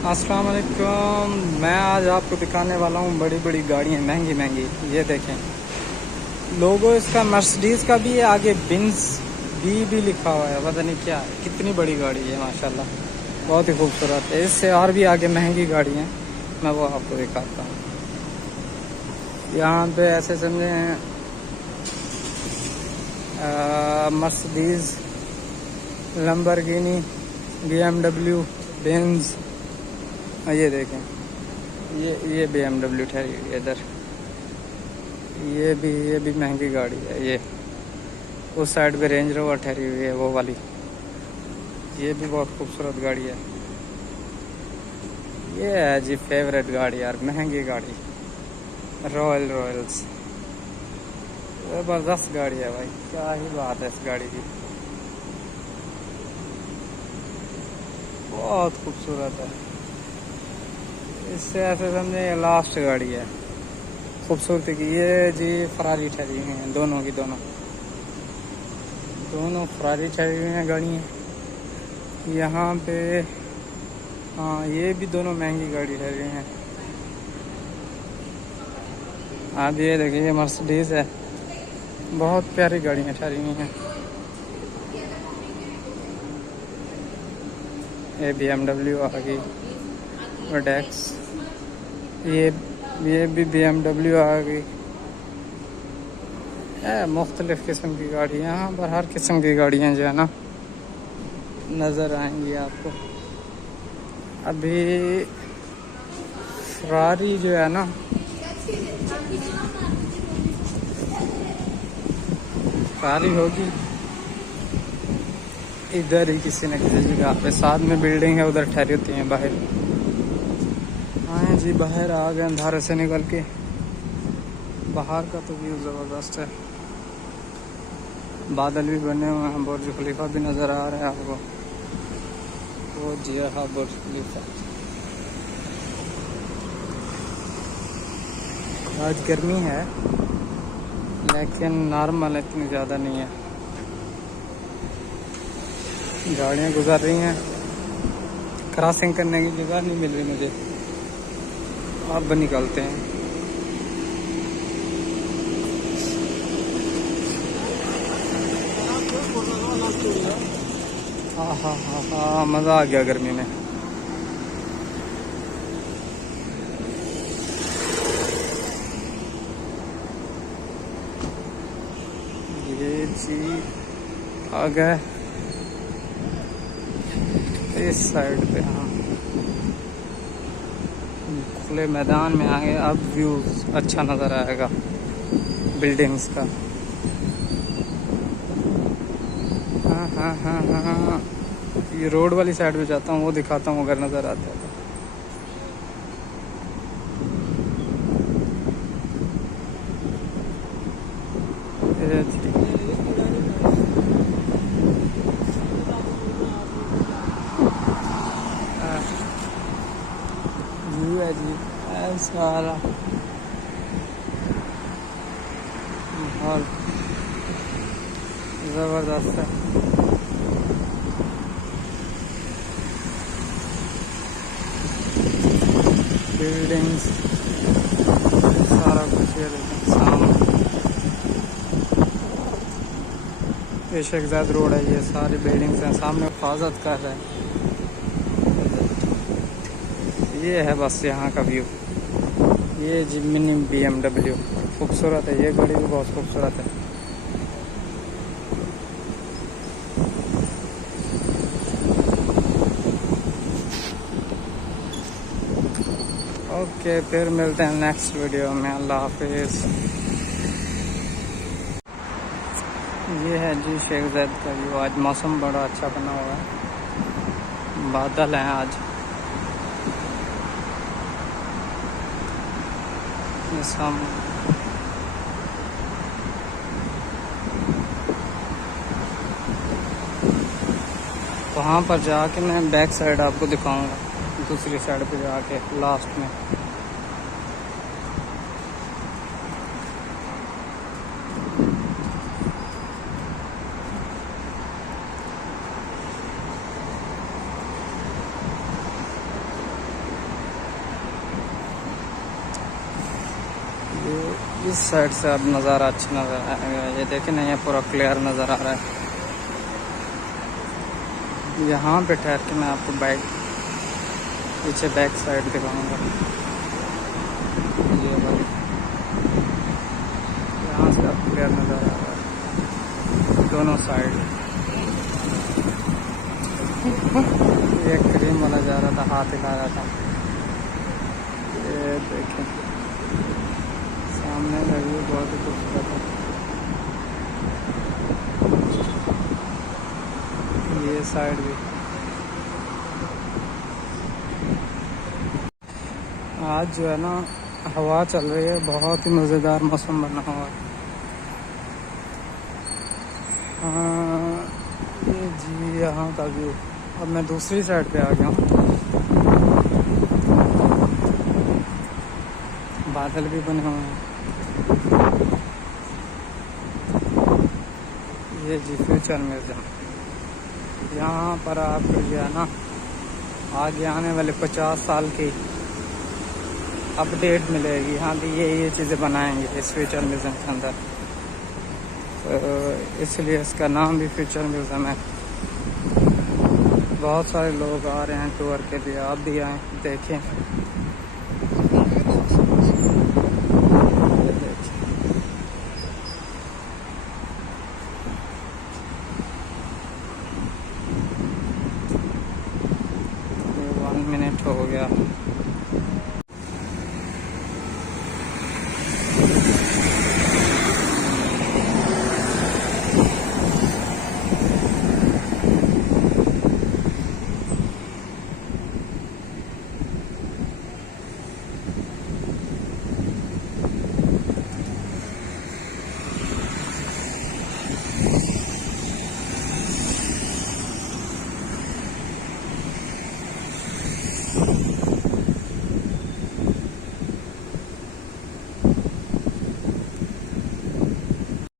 अस्सलाम वालेकुम। मैं आज आपको दिखाने वाला हूँ बड़ी बड़ी गाड़ियाँ, महंगी महंगी। ये देखें, लोगो इसका मर्सिडीज़ का भी है, आगे बिन्स भी लिखा हुआ है। पता नहीं क्या है, कितनी बड़ी गाड़ी है माशाल्लाह, बहुत ही खूबसूरत है। इससे और भी आगे महंगी गाड़ी हैं, मैं वो आपको दिखाता हूँ। यहाँ पे ऐसे समझे मर्सिडीज़, लैम्बोर्गिनी, BMW, बेंज। ये देखें, ये BMW ठहरी हुई है इधर। ये भी महंगी गाड़ी है। ये उस साइड पे रेंज रोवर ठहरी हुई है, वो वाली। ये भी बहुत खूबसूरत गाड़ी है। ये है जी फेवरेट गाड़ी यार, महंगी गाड़ी, रॉयल्स। ज़बरदस्त गाड़ी है भाई, क्या ही बात है इस गाड़ी की, बहुत खूबसूरत है। इससे ऐसे समझे लास्ट गाड़ी है खूबसूरती की। ये जी फरारी ठहरी हुई हैं, दोनों की दोनों फरारी ठहरी हुई हैं गाड़ियाँ यहाँ पे। हाँ, ये भी दोनों महंगी गाड़ी ठहरी हैं। आप ये देखिए, ये मर्सिडीज़ है, बहुत प्यारी गाड़ियाँ ठहरी हुई हैं। ये BMW आ गई, डेक्स। ये भी BMW आ गई है। मुख्तलिफ़ किस्म की गाड़ी, यहाँ पर हर किस्म की गाड़ियाँ जो है ना नज़र आएंगी आपको। अभी फरारी जो है ना, फरारी होगी इधर ही किसी न किसी जगह पे, साथ में बिल्डिंग है, उधर ठहरी होती हैं बाहर। हाँ जी, बाहर आ गए अंधारे से निकल के। बाहर का तो व्यू ज़बरदस्त है, बादल भी बने हुए हैं, बुर्ज खलीफा भी नज़र आ रहा है आपको। वो जी हाँ, बुर्ज खलीफा। आज गर्मी है लेकिन नॉर्मल, इतनी ज़्यादा नहीं है। गाड़ियाँ गुजर रही हैं, क्रॉसिंग करने की जगह नहीं मिल रही मुझे। अब निकलते हैं। हाँ, मज़ा आ गया गर्मी में। ये जी आ गए इस साइड पे, हाँ खुले मैदान में आ गए। अब व्यू अच्छा नज़र आएगा बिल्डिंग्स का। हाँ, ये रोड वाली साइड पे जाता हूँ, वो दिखाता हूँ अगर नज़र आता है तो। ये जी व्यू है जी, सारा माहौल ज़बरदस्त है। बिल्डिंग्स, सारा कुछ ये देखें सामने। ये शेखजाद रोड है, ये सारी बिल्डिंग्स हैं सामने, हिफाजत कर रहे हैं। ये है बस यहाँ का व्यू। ये जी मिनी BMW खूबसूरत है, ये गाड़ी भी बहुत खूबसूरत है। ओके, फिर मिलते हैं नेक्स्ट वीडियो में। अल्लाह हाफिज़। ये है जी शेखजाद का व्यू। आज मौसम बड़ा अच्छा बना हुआ है, बादल हैं आज। ये सामने वहाँ पर जाके मैं बैक साइड आपको दिखाऊंगा, दूसरी साइड पे जाके लास्ट में। इस साइड से अब नज़ारा अच्छा नज़र आएगा। ये देखें ना, ये पूरा क्लियर नज़र आ रहा है। यहाँ पे ठहर के मैं आपको पीछे बैक साइड दिखाऊंगा। ये वाली यहाँ से अब क्लियर नज़र आ रहा है दोनों साइड। ये क्रीम वाला जा रहा था, हाथ हिला रहा था। ये देखें सामने का व्यू बहुत ही खूबसूरत है। ये साइड भी आज जो है ना हवा चल रही है, बहुत ही मज़ेदार मौसम बना हुआ है। हाँ ये जी यहाँ का व्यू। अब मैं दूसरी साइड पे आ गया हूँ। बादल भी बने हुए हैं। ये जी फ्यूचर म्यूज़ियम। यहाँ पर आपको जो है ना आगे आने वाले 50 साल की अपडेट मिलेगी। यहाँ भी ये चीज़ें बनाएंगे इस फ्यूचर म्यूज़ियम के अंदर, तो इसलिए इसका नाम भी फ्यूचर म्यूज़ियम है। बहुत सारे लोग आ रहे हैं टूर के लिए, आप भी आएँ देखें। ये 1 मिनट हो गया।